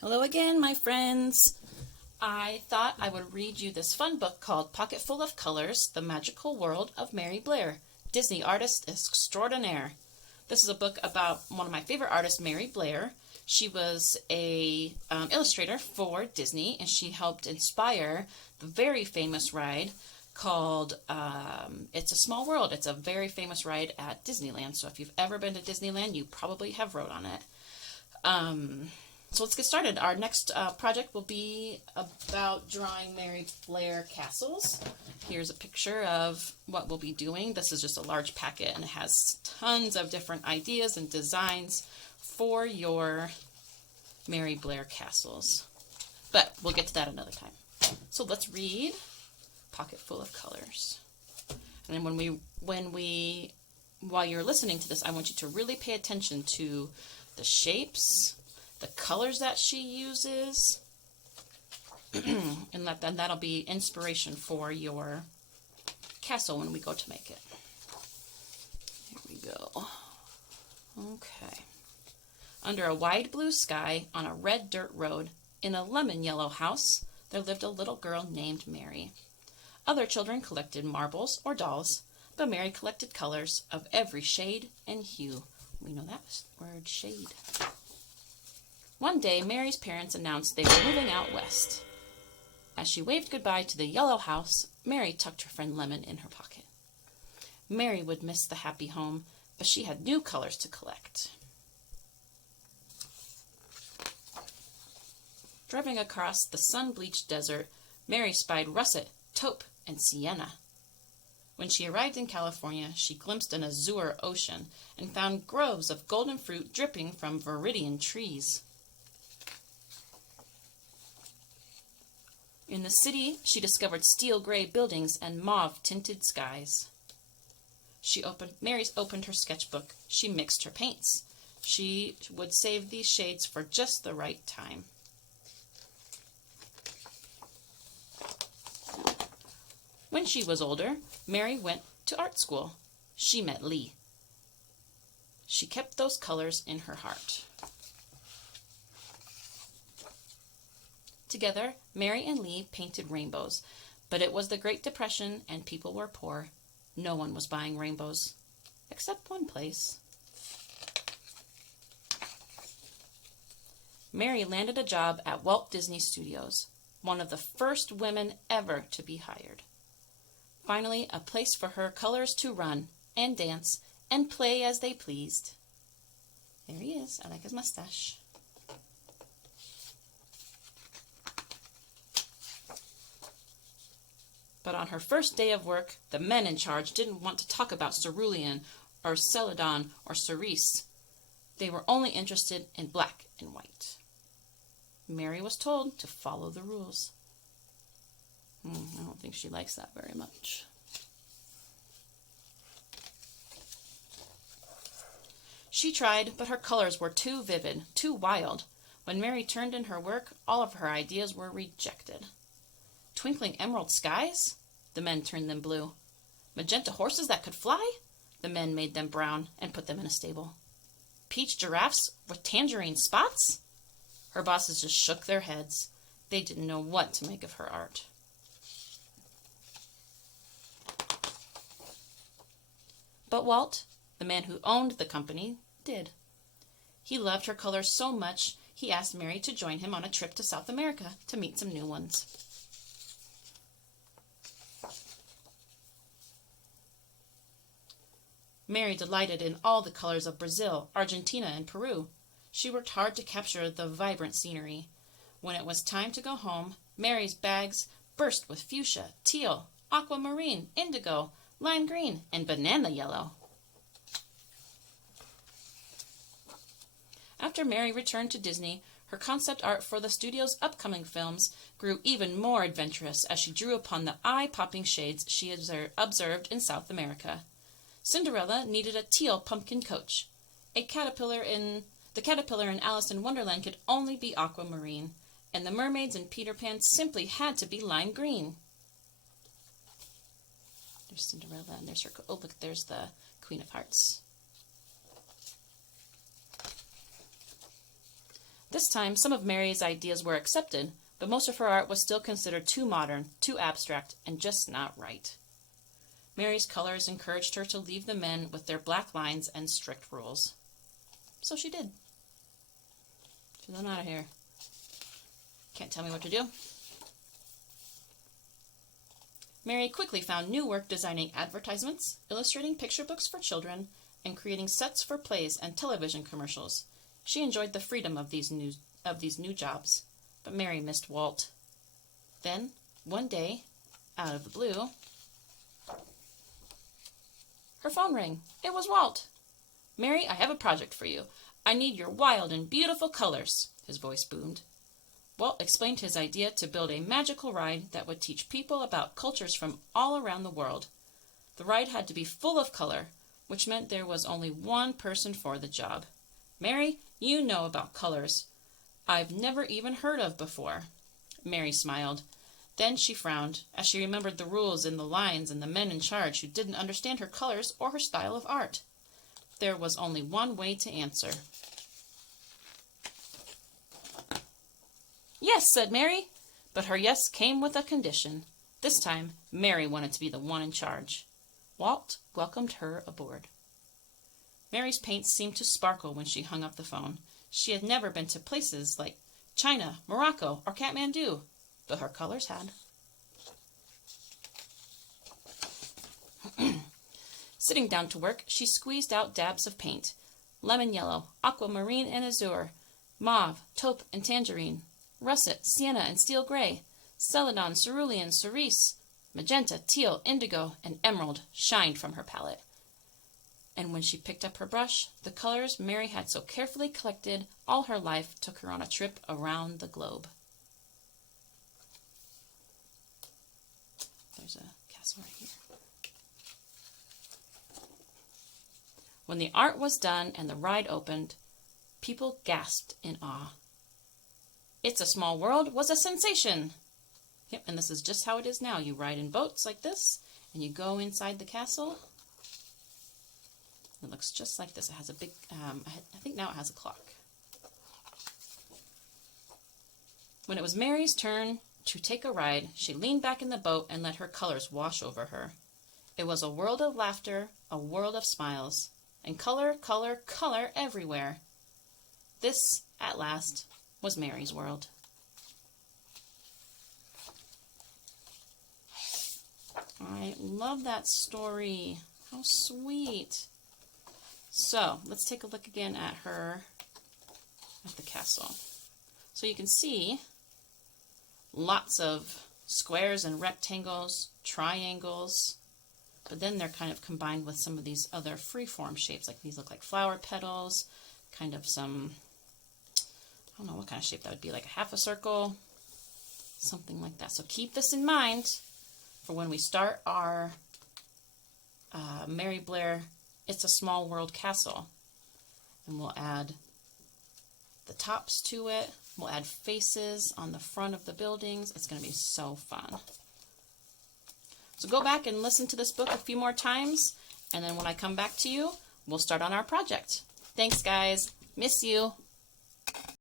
Hello again, my friends. I thought I would read you this fun book called Pocketful of Colors, The Magical World of Mary Blair, Disney Artist Extraordinaire. This is a book about one of my favorite artists, Mary Blair. She was a illustrator for Disney, and she helped inspire the very famous ride called It's a Small World. It's a very famous ride at Disneyland. So if you've ever been to Disneyland, you probably have rode on it. So let's get started. Our next project will be about drawing Mary Blair castles. Here's a picture of what we'll be doing. This is just a large packet and it has tons of different ideas and designs for your Mary Blair castles. But we'll get to that another time. So let's read Pocketful of Colors. And then while you're listening to this, I want you to really pay attention to the shapes, the colors that she uses, and that'll be inspiration for your castle when we go to make it. Here we go. Okay. Under a wide blue sky, on a red dirt road, in a lemon yellow house, there lived a little girl named Mary. Other children collected marbles or dolls, but Mary collected colors of every shade and hue. We know that word, shade. One day, Mary's parents announced they were moving out west. As she waved goodbye to the yellow house, Mary tucked her friend Lemon in her pocket. Mary would miss the happy home, but she had new colors to collect. Driving across the sun-bleached desert, Mary spied russet, taupe, and sienna. When she arrived in California, she glimpsed an azure ocean and found groves of golden fruit dripping from viridian trees. In the city, she discovered steel-gray buildings and mauve-tinted skies. Mary's opened her sketchbook. She mixed her paints. She would save these shades for just the right time. When she was older, Mary went to art school. She met Lee. She kept those colors in her heart. Together, Mary and Lee painted rainbows, but it was the Great Depression and people were poor. No one was buying rainbows, except one place. Mary landed a job at Walt Disney Studios, one of the first women ever to be hired. Finally, a place for her colors to run and dance and play as they pleased. There he is. I like his mustache. But on her first day of work, the men in charge didn't want to talk about cerulean or celadon or cerise. They were only interested in black and white. Mary was told to follow the rules. I don't think she likes that very much. She tried, but her colors were too vivid, too wild. When Mary turned in her work, all of her ideas were rejected. Twinkling emerald skies? The men turned them blue. Magenta horses that could fly? The men made them brown and put them in a stable. Peach giraffes with tangerine spots? Her bosses just shook their heads. They didn't know what to make of her art. But Walt, the man who owned the company, did. He loved her colors so much, he asked Mary to join him on a trip to South America to meet some new ones. Mary delighted in all the colors of Brazil, Argentina, and Peru. She worked hard to capture the vibrant scenery. When it was time to go home, Mary's bags burst with fuchsia, teal, aquamarine, indigo, lime green, and banana yellow. After Mary returned to Disney, her concept art for the studio's upcoming films grew even more adventurous as she drew upon the eye-popping shades she observed in South America. Cinderella needed a teal pumpkin coach. The caterpillar in Alice in Wonderland could only be aquamarine, and the mermaids in Peter Pan simply had to be lime green. There's Cinderella, and there's her. Oh, look, there's the Queen of Hearts. This time, some of Mary's ideas were accepted, but most of her art was still considered too modern, too abstract, and just not right. Mary's colors encouraged her to leave the men with their black lines and strict rules. So she did. She's on out of here. Can't tell me what to do. Mary quickly found new work designing advertisements, illustrating picture books for children, and creating sets for plays and television commercials. She enjoyed the freedom of these new jobs, but Mary missed Walt. Then, one day, out of the blue, her phone rang. It was Walt. "Mary, I have a project for you. I need your wild and beautiful colors," his voice boomed. Walt explained his idea to build a magical ride that would teach people about cultures from all around the world. The ride had to be full of color, which meant there was only one person for the job. "Mary, you know about colors I've never even heard of before." Mary smiled. Then she frowned as she remembered the rules in the lines and the men in charge who didn't understand her colors or her style of art. There was only one way to answer. "Yes," said Mary, but her yes came with a condition. This time, Mary wanted to be the one in charge. Walt welcomed her aboard. Mary's paints seemed to sparkle when she hung up the phone. She had never been to places like China, Morocco, or Kathmandu, but her colors had. Sitting down to work, she squeezed out dabs of paint. Lemon yellow, aquamarine and azure, mauve, taupe and tangerine, russet, sienna and steel gray, celadon, cerulean, cerise, magenta, teal, indigo, and emerald shined from her palette. And when she picked up her brush, the colors Mary had so carefully collected all her life took her on a trip around the globe. There's a castle right here. When the art was done and the ride opened, people gasped in awe. It's a Small World was a sensation. Yep, and this is just how it is now. You ride in boats like this, and you go inside the castle. It looks just like this. It has a big, I think now it has a clock. When it was Mary's turn to take a ride, she leaned back in the boat and let her colors wash over her. It was a world of laughter, a world of smiles, and color, color, color everywhere. This, at last, was Mary's world. I love that story. How sweet. So, let's take a look again at her at the castle. So you can see lots of squares and rectangles, triangles, but then they're kind of combined with some of these other free-form shapes. Like these look like flower petals, kind of some, I don't know what kind of shape that would be, like a half a circle, something like that. So keep this in mind for when we start our Mary Blair It's a Small World castle. And we'll add the tops to it. We'll add faces on the front of the buildings. It's going to be so fun. So go back and listen to this book a few more times, and then when I come back to you, we'll start on our project. Thanks, guys. Miss you.